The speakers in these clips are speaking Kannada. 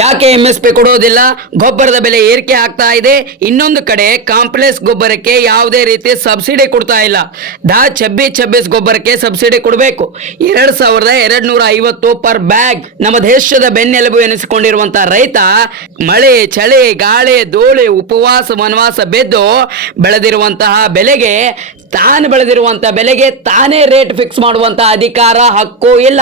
ಯಾಕೆ MSP ಕೊಡೋದಿಲ್ಲ? ಗೊಬ್ಬರದ ಬೆಲೆ ಏರಿಕೆ ಆಗ್ತಾ ಇದೆ. ಇನ್ನೊಂದು ಕಡೆ ಕಾಂಪ್ಲೆಕ್ಸ್ ಗೊಬ್ಬರಕ್ಕೆ ಯಾವುದೇ ರೀತಿ ಸಬ್ಸಿಡಿ ಕೊಡ್ತಾ ಇಲ್ಲ. 26 ಗೊಬ್ಬರಕ್ಕೆ ಸಬ್ಸಿಡಿ ಕೊಡಬೇಕು. 2250 ಪರ್ ಬ್ಯಾಗ್. ನಮ್ಮ ದೇಶದ ಬೆನ್ನೆಲುಬು ಎನಿಸಿಕೊಂಡಿರುವಂತಹ ರೈತ ಮಳೆ, ಚಳಿ, ಗಾಳಿ, ಧೂಳಿ, ಉಪವಾಸ ವನವಾಸ ಬೆದ್ದು ಬೆಳೆದಿರುವಂತಹ ಬೆಲೆಗೆ ತಾನೇ ರೇಟ್ ಫಿಕ್ಸ್ ಮಾಡುವಂತಹ ಅಧಿಕಾರ, ಹಕ್ಕು ಇಲ್ಲ.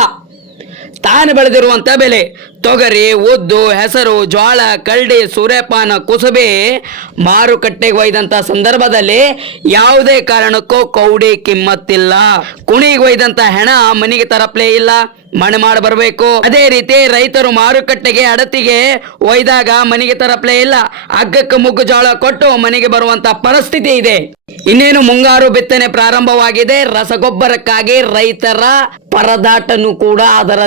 ತಾನು ಬೆಳೆದಿರುವಂಥ ಬೆಲೆ ತೊಗರಿ, ಉದ್ದು, ಹೆಸರು, ಜೋಳ, ಕಳ್ಳಿ, ಸೂರ್ಯಪಾನ, ಕುಸುಬೆ ಮಾರುಕಟ್ಟೆಗೆ ಒಯ್ದಂಥ ಸಂದರ್ಭದಲ್ಲಿ ಯಾವುದೇ ಕಾರಣಕ್ಕೂ ಕೌಡಿ ಕಿಮ್ಮತ್ತಿಲ್ಲ. ಕುಣಿಗೆ ಒಯ್ದಂಥ ಹೆಣ ಮನೆಗೆ ತರಪ್ಲೇ ಇಲ್ಲ, ಮಣ್ಣು ಮಾಡಿ ಬರಬೇಕು. ಅದೇ ರೀತಿ ರೈತರು ಮಾರುಕಟ್ಟೆಗೆ ಅಡತಿಗೆ ಒಯ್ದಾಗ ಮನೆಗೆ ತರಪ್ಲೇ ಇಲ್ಲ, ಹಗ್ಗಕ್ಕೆ ಮುಗ್ಗು ಜೋಳ ಕೊಟ್ಟು ಮನೆಗೆ ಬರುವಂತ ಪರಿಸ್ಥಿತಿ ಇದೆ. ಇನ್ನೇನು ಮುಂಗಾರು ಬಿತ್ತನೆ ಪ್ರಾರಂಭವಾಗಿದೆ. ರಸಗೊಬ್ಬರಕ್ಕಾಗಿ ರೈತರ ಪರದಾಟನು ಕೂಡ ಅದರ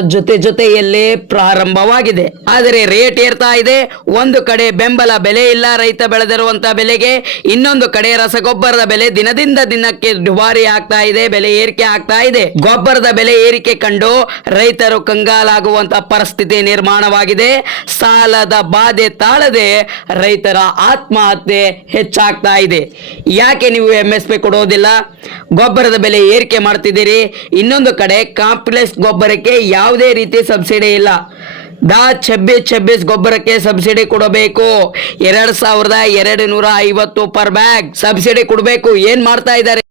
ಜೊತೆಯಲ್ಲೇ ಪ್ರಾರಂಭವಾಗಿದೆ. ಆದರೆ ರೇಟ್ ಏರ್ತಾ ಇದೆ. ಒಂದು ಕಡೆ ಬೆಂಬಲ ಬೆಲೆ ಇಲ್ಲ ರೈತ ಬೆಳೆದಿರುವಂತ ಬೆಲೆಗೆ, ಇನ್ನೊಂದು ಕಡೆ ರಸಗೊಬ್ಬರದ ಬೆಲೆ ದಿನದಿಂದ ದಿನಕ್ಕೆ ದುಬಾರಿ ಆಗ್ತಾ ಇದೆ, ಬೆಲೆ ಏರಿಕೆ ಆಗ್ತಾ ಇದೆ. ಗೊಬ್ಬರದ ಬೆಲೆ ಏರಿಕೆ ಕಂಡು ರೈತರು ಕಂಗಾಲಾಗುವಂತ ಪರಿಸ್ಥಿತಿ ನಿರ್ಮಾಣವಾಗಿದೆ. ಸಾಲದ ಬಾಧೆ ತಾಳದೆ ರೈತರ ಆತ್ಮಹತ್ಯೆ ಹೆಚ್ಚಾಗ್ತಾ ಇದೆ. ಯಾಕೆ ನೀವು MSP ಕೊಡೋದಿಲ್ಲ? ಗೊಬ್ಬರದ ಬೆಲೆ ಏರಿಕೆ ಮಾಡ್ತಿದ್ದೀರಿ. ಇನ್ನೊಂದು ಕಡೆ ಕಾಂಪ್ಲೆಕ್ಸ್ ಗೊಬ್ಬರಕ್ಕೆ ಯಾವುದೇ ರೀತಿ ಸಬ್ಸಿಡಿ ಇಲ್ಲ. 26 ಗೊಬ್ಬರಕ್ಕೆ ಸಬ್ಸಿಡಿ ಕೊಡಬೇಕು. 2250 ಪರ್ ಬ್ಯಾಗ್ ಸಬ್ಸಿಡಿ ಕೊಡಬೇಕು. ಏನ್ ಮಾಡ್ತಾ ಇದ್ದಾರೆ?